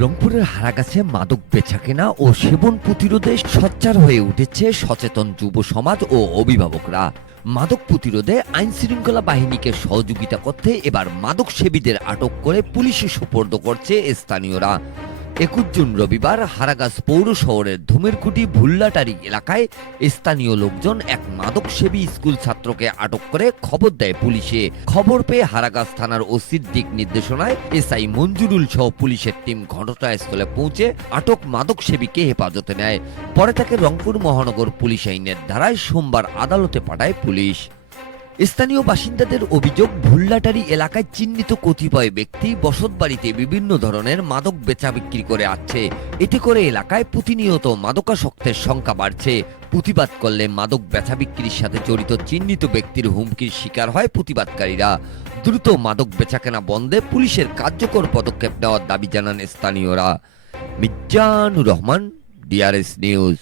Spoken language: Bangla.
রংপুরের হারাগাছে মাদক বেচাকেনা ও সেবন প্রতিরোধে সোচ্চার হয়ে উঠেছে সচেতন যুব সমাজ ও অভিভাবকরা। মাদক প্রতিরোধে আইন শৃঙ্খলা বাহিনীকে সহযোগিতা করতে এবার মাদক সেবীদের আটক করে পুলিশে সোপর্দ করছে স্থানীয়রা। 21 জুন রবিবার হারাগাছ পৌর শহরের ধুমেরকুটি ভুল্লাটারি এলাকায় স্থানীয় লোকজন এক মাদক সেবী স্কুল ছাত্রকে আটক করে খবর দেয় পুলিশে। খবর পেয়ে হারাগাছ থানার ওসির দিক নির্দেশনায় এসআই মঞ্জুরুল সহ পুলিশের টিম ঘটনাস্থলে পৌঁছে আটক মাদক সেবীকে হেফাজতে নেয়। পরে তাকে রংপুর মহানগর পুলিশ আইনের ধারায় সোমবার আদালতে পাঠায় পুলিশ। স্থানীয় বাসিন্দাদের অভিযোগ, ভুল্লাটারি এলাকায় চিহ্নিত কতিপয় ব্যক্তি বসতবাড়িতে বিভিন্ন ধরনের মাদক বেচা বিক্রি করে আসছে। এতে করে এলাকায় প্রতিনিয়ত মাদকাসক্তের সংখ্যা বাড়ছে। প্রতিবাদ করলে মাদক বেচা বিক্রির সাথে জড়িত চিহ্নিত ব্যক্তির হুমকির শিকার হয় প্রতিবাদকারীরা। দ্রুত মাদক বেচাকেনা বন্ধে পুলিশের কার্যকর পদক্ষেপ নেওয়ার দাবি জানান স্থানীয়রা। Mizanur Rahman, DRS news.